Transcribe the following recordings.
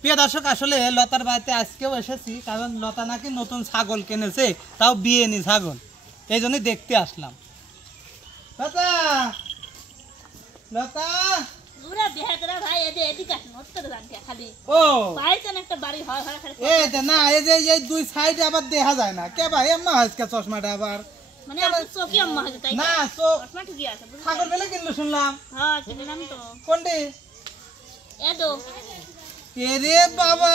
প্রিয় দর্শক, আসলে লতার বাড়িতে আজকেও এসেছি, কারণ লতা নাকি নতুন ছাগল কিনেছে, তাও বিয়ে নি ছাগল, এই জন্যই দেখতে আসলাম। লতা, লতা, না এই যে এই দুই সাইডে আবার দেখা যায় না কে ভাই, আম্মা আজকে চশমাটা আবার মানে আমার চোখই আম্মা হয়েছে তাই না, চশমা ঠিকই আছে। ছাগল বেলে কিনলো শুনলাম। হ্যাঁ কিনলাম তো। কোনটি? এদো এরে বাবা,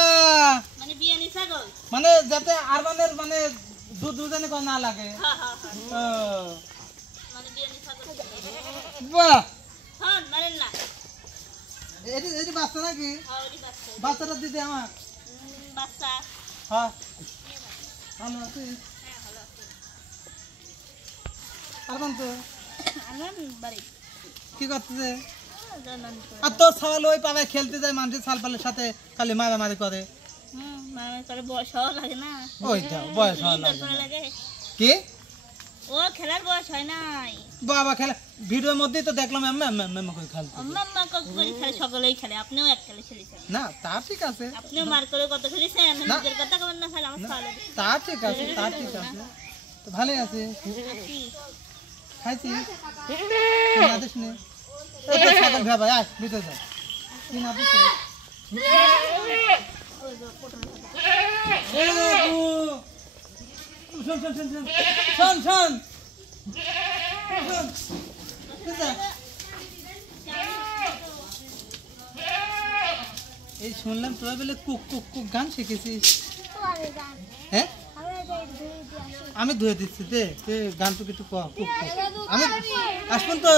মানে বিয়ে নি ছাগল, মানে যাতে আরবানের মানে দুধ দুধেনে কম না লাগে। হ্যাঁ হ্যাঁ ও মানে বিয়ে নি ছাগল। বাহ, হ্যাঁ মানে না এটি এটি বাচ্চা নাকি? হ্যাঁ ওই বাচ্চা। বাচ্চাটা দিতে আমার। বাচ্চা হ্যাঁ ভালো আছি। হ্যাঁ ভালো আছে। আরবান তো আমার বাড়ি কি করতেছে? জানান তো। আর তোর ছাগল ওই পাড়ায় খেলতে যায়, মানুষের ছালপালের সাথে খালি মারামারি করে। মানে করে বয়স হওয়া লাগে না। ওইটা বয়স হওয়া লাগে। কি ও খেলার বয়স হয় নাই। বাবা খেলা ভিডিওর মধ্যেই তো দেখলাম এমনি করে খেলতে। আম্মা করি খেলে, সকলেই খেলে, আপনিও এক খেলে খেলেছেন। না তা ঠিক আছে, আপনিও মার করে কত খেলেছেন, নিজের কথা কেমন না খেলে আমার ভালো। তা ঠিক আছে, তা ঠিক আছে, তো ভালোই আছে। খাইছি না দিস নে, এই তো ছাগল ভে ভাই, আয় ভিতরে যা। কি না দিস শোন শোন শোন শোন শোন শোন এই শুনলাম তোরা বলে কুক কুক কুক গান শিখেছিস। হ্যাঁ আমি ধুয়ে দিচ্ছি, দে তুই গানটুকু একটু কুক কুক। আমি আসবেন তো,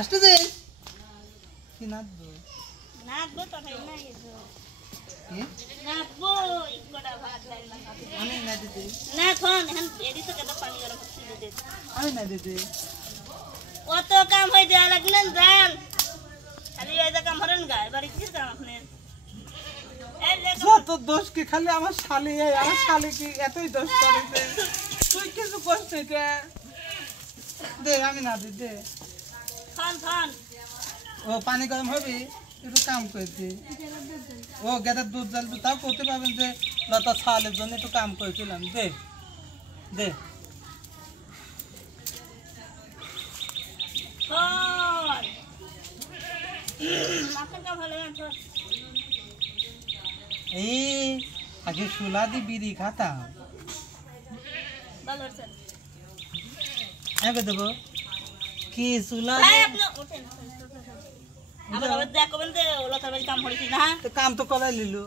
আসতে দে। কি নাচবো? নাচবো তো ভাই না কি নাচবো ইকোটা ভাত লাগলা আমি না দিতে, না কোন এখন এডি তো কত পানি গরম করে দে। আমি না দিতে কত কাম হই দেয়া লাগলে জান, খালি এই কাম হরেন গায় বাড়ি কি কাম আপনি। এই লে যত দোষ কি খালি আমার শালি, আমার শালি কি এতই দোষ করেছে, তুই কিছু কষ্ট কে দে, আমি না দিই দে। খান খান ও পানি গরম হবে, একটু কাম করেছি। ও গেদার দুধ জ্বালবে, তাও করতে পারবেন যে লতা ছালের জন্য একটু কাম করেছিলাম। দে দে খান মাথা কাম ভালো না তো। এই আগে সুলা দি বিড়ি খাতাম, ভালো আছে আগে দেবো কি সুলা ভাই আপনি ওঠেন। আবার আবার দেখবেন যে লতার বাড়ি কাম হইছে না তো কাম তো করাই লিলু,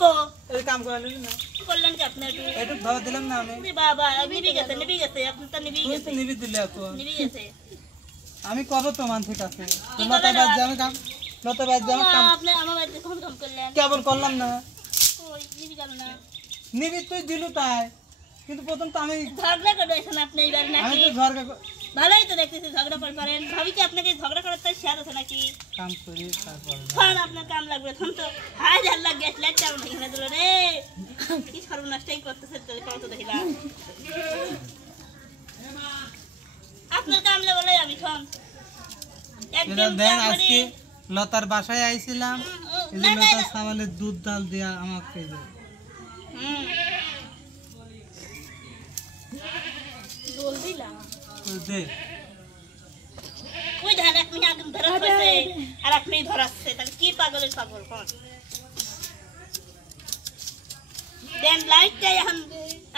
কো এই কাম করাই লিলু না, করলেন কি আপনি একটু একটু ভাবা দিলাম না আমি। বাবা নিবি গেছে আপনি তো নিবি তুই তো গেছে নিবি দিলে এখন, নিবি গেছে। আমি কবে তো মানসিক আছে কি লতা করবেন বাদ আমি কাম, লতা বাদ আমি কাম আপনি আমার বাড়িতে কোন কাম করলেন? কেবল করলাম না। ওই নিবি গেল না, নিবি তুই দিলু তাই, কিন্তু প্রথম তো আমি ঝগড়া করেছেন আপনি এইবার আমি নাকি? তো ঝড়কা ভালোই তো দেখতেছি ঝগড়া করেন। ভাবি কি আপনাকে ঝগড়া করার তাই শেয়ার আছে নাকি? কাম করি তারপর খান আপনার কাম লাগবে তখন তো হাই আল্লাহ গ্যাস লাইট কেমন এখানে দিল রে, কি সর্বনাশটাই করতেছে তো কত দেখিলাম। আপনার কাম বলে আমি খান একদম দেন। আজকে লতার বাসায় আইছিলাম, এই যে লতার সাবালের দুধ ডাল দিয়া আমাকে দোল দিলাম। দে। ওই ধান এক মিনিট আগে ধরা হয়েছে আর এক মিনিট ধরাচ্ছে, তাহলে কি পাগলের পাগল কোন দেন লাইটটাই এখন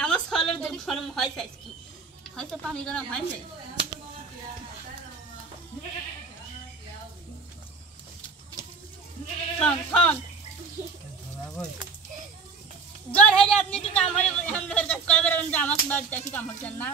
আমার সলের দুধ গরম হয়েছে কি হয়তো পানি গরম হয়েছে। খান খান জ্বর হয়ে যায় আপনি একটু কাম হলে এখন করে বেড়াবেন যে আমাকে বাড়িতে কাম হচ্ছেন না।